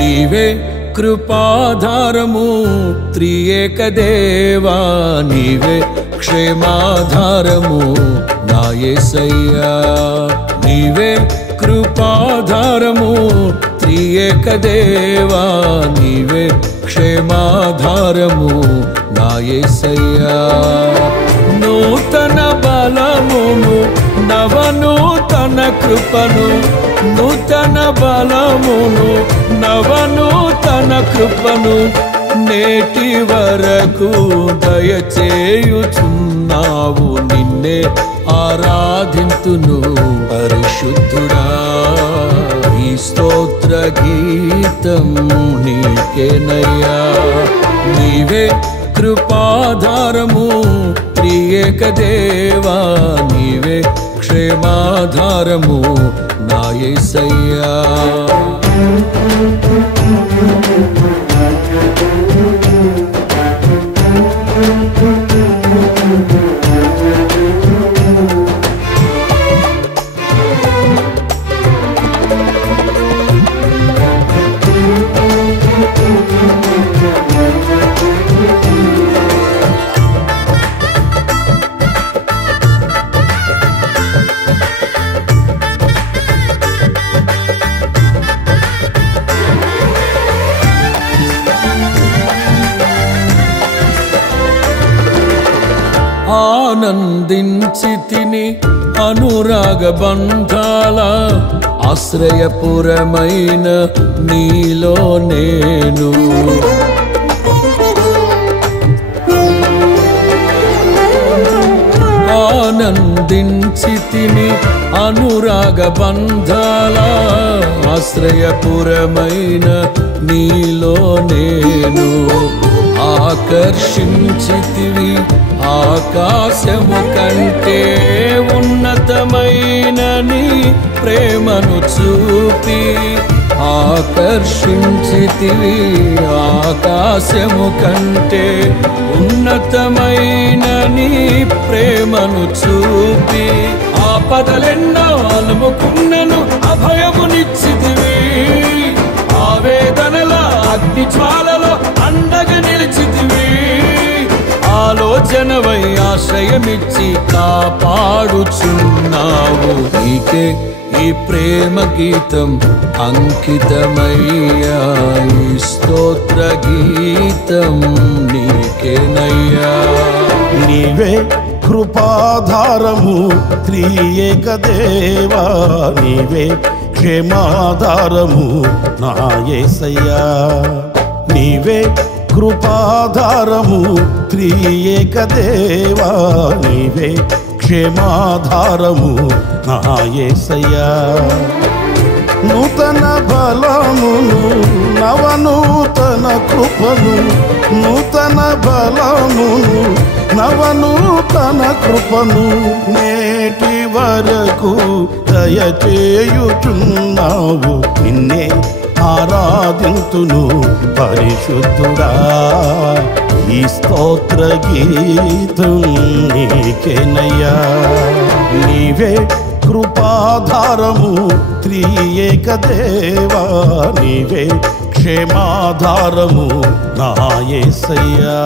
నీవే కృపాధారము త్రియేక దేవా, నీవే క్షేమాధారము నా యేసయ్యా. నీవే కృపాధారము త్రియేక దేవా, నీవే క్షేమాధారము నా యేసయ్యా. నూతన బలమును నవనూతన కృపను, నూతన బలమును నవనూతన కృపను నేటి వరకు దయచేయుచున్నావు. నిన్నే ఆరాధింతును పరిశుద్ధుడా. ఈ స్తోత్ర గీతం నీకేనయ్యా. నీవే కృపాధారము త్రియేక దేవా, నీవే క్షేమాధారము నా యేసయ్యా. ఆనందించితిని అనురాగ బంధాల ఆశ్రయపురమైన నీలో నేను. ఆనందించితిని అనురాగ బంధాల ఆశ్రయపురమైన నీలో నేను. ఆకర్షించితివి ఆకాశము కంటే ఉన్నతమైన నీ ప్రేమను చూపి. ఆకర్షించితివి ఆకాశము కంటే ఉన్నతమైన నీ ప్రేమను చూపి. ఆపదలెన్నో అలుముకున్నను అభయమునిచ్చితివి. ఆవేదనల అగ్ని జ్వాలలో అండగా నిలిచితివి. ఆలోచనవై ఆశ్రయమిచ్చి కాపాడుచున్నావు. నీకే ఈ ప్రేమ గీతం అంకితమయ్యా. ఈ స్తోత్ర గీతం నీకేనయ్యా. నీవే కృపాధారము త్రియేక దేవా, నీవే క్షేమాధారము నా యేసయ్యా. నీవే కృపాధారము త్రియేక దేవా, నీవే క్షేమాధారము నా యేసయ్యా. నూతన బలమును నవనూతన కృపను, నూతన బలమును నవనూతన కృపను నేటి వరకు దయచేయుచున్నావు. నిన్నే ఆరాధింతును పరిశుద్ధుడా. ఈ స్తోత్ర గీతం నీకేనయ్యా. నీవే కృపాధారము త్రియేక దేవా, నీవే క్షేమాధారము నా యేసయ్యా.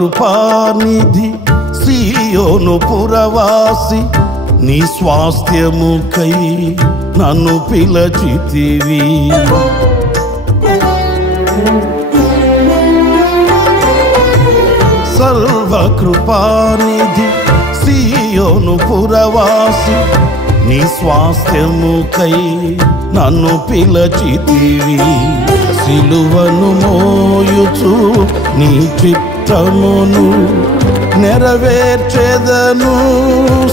సర్వకృపానిధి సీయోను పురవాసి, నీ స్వాస్థ్యముకై నన్ను పిలచితివి. సర్వకృపానిధి సీయోను పురవాసి, నీ స్వాస్థ్యముకై నన్ను పిలచితివి. సిలువను మోయుచు నీ చిత్తమును నెరవేర్చెదను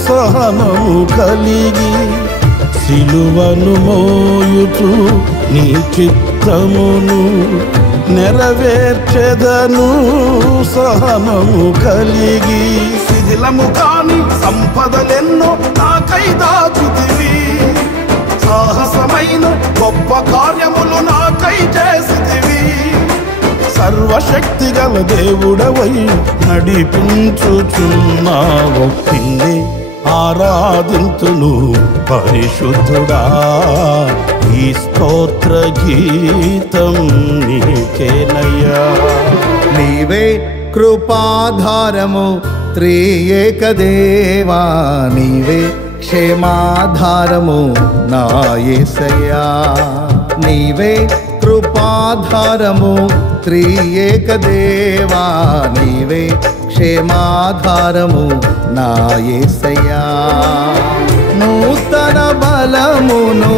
సహనము కలిగి. సిలువను మోయుచు నీ చిత్తమును చిత్తమును నెరవేర్చెదను సహనము కలిగి. శిథిలము కాని సంపదలెన్నో నాకై దాచితివి, సాహసమైన గొప్ప కార్యములు నాకై చేసితివి. సర్వశక్తి గల దేవుడవై నడిపించుచున్నావు. నిన్నే ఆరాధింతును పరిశుద్ధుడా, ఈ స్తోత్ర గీతం నీకేనయ్యా. నీవే కృపాధారము త్రియేక దేవా, నీవే క్షేమాధారము నా యేసయ్యా. నీవే కృపాధారము త్రియేక దేవా, నీవే క్షేమాధారము నా యేసయ్యా. నూతన బలమును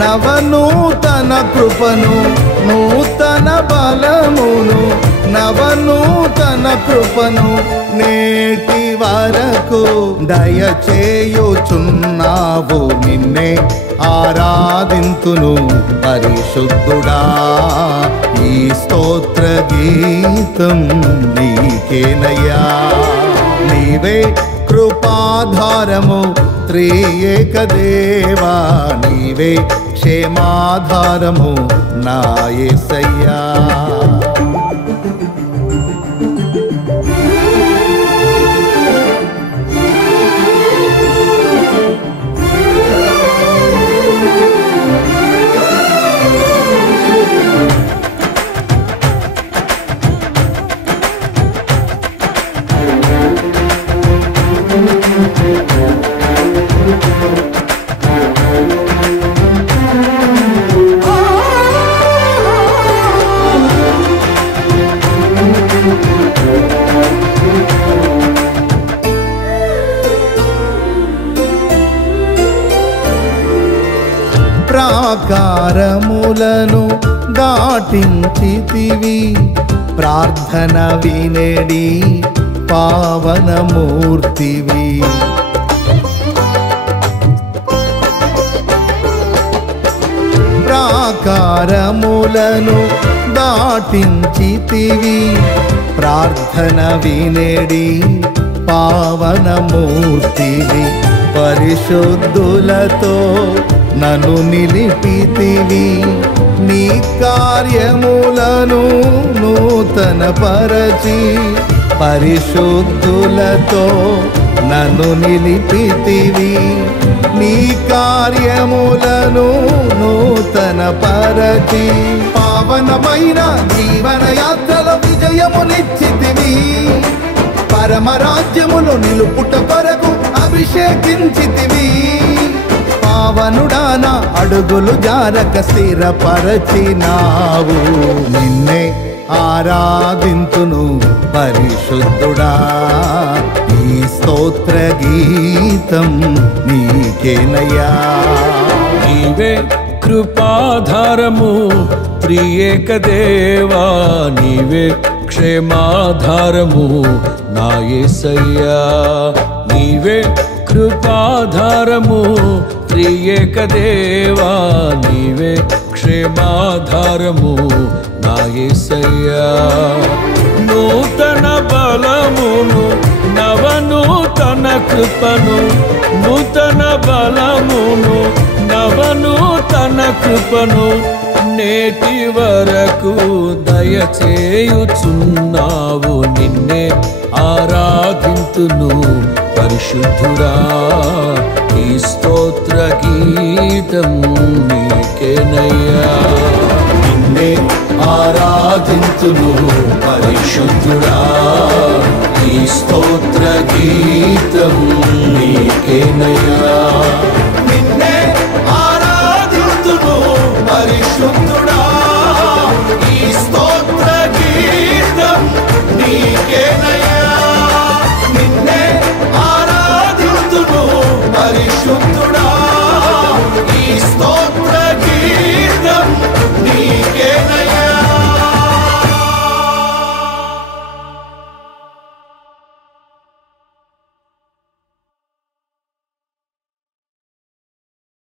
నవనూతన కృపను, నూతన బలమును నవనూతన కృపను నేటి వరకు దయచేయుచున్నావు. నిన్నే ఆరాధింతును పరిశుద్ధుడా, ఈ స్తోత్ర గీతం నీకేనయ్యా. నీవే కృపాధారము త్రియేక దేవా, నీవే క్షేమాధారము నా యేసయ్యా. ప్రాకారములను దాటించితివి, ప్రార్థన వినేడి పావనమూర్తివి. ప్రాకారములను దాటించితివి, ప్రార్థన వినేడి పావనమూర్తివి. పరిశుద్ధులతో నన్ను నిలిపితివి, నీ కార్యములను నూతన పరచి. పరిశుద్ధులతో నన్ను నిలిపితివి, నీ కార్యములను నూతన పరచి. పావనమైన జీవన యాత్రలో విజయమునిచ్చితివి, పరమరాజ్యమును నిలుపుట కొరకు అభిషేకించితివి. పావనుడాన అడుగులు జారక స్థిరపరచినావు. నిన్నే ఆరాధింతును పరిశుద్ధుడా, ఈ స్తోత్ర గీతం నీకేనయ్యా. నీవే కృపాధారము త్రియేక దేవా, నీవే క్షేమాధారము నా యేసయ్యా. నీవే కృపాధారము త్రియేక దేవా, నీవే క్షేమాధారము నా యేసయ్యా. నూతన బలమును నవనూతన కృపను, నూతన బలమును నవనూతన కృపను నేటి వరకు దయచేయుచున్నావు. నిన్నే ఆరాధింతును పరిశుద్ధుడా, ఈ స్తోత్ర గీతం నీకేనయ్యా. నిన్నే ఆరాధింతును పరిశుద్ధుడా, ఈ స్తోత్ర గీతం నీకేనయ్యా. నిన్నే ఆరాధింతును పరిశుద్ధుడా,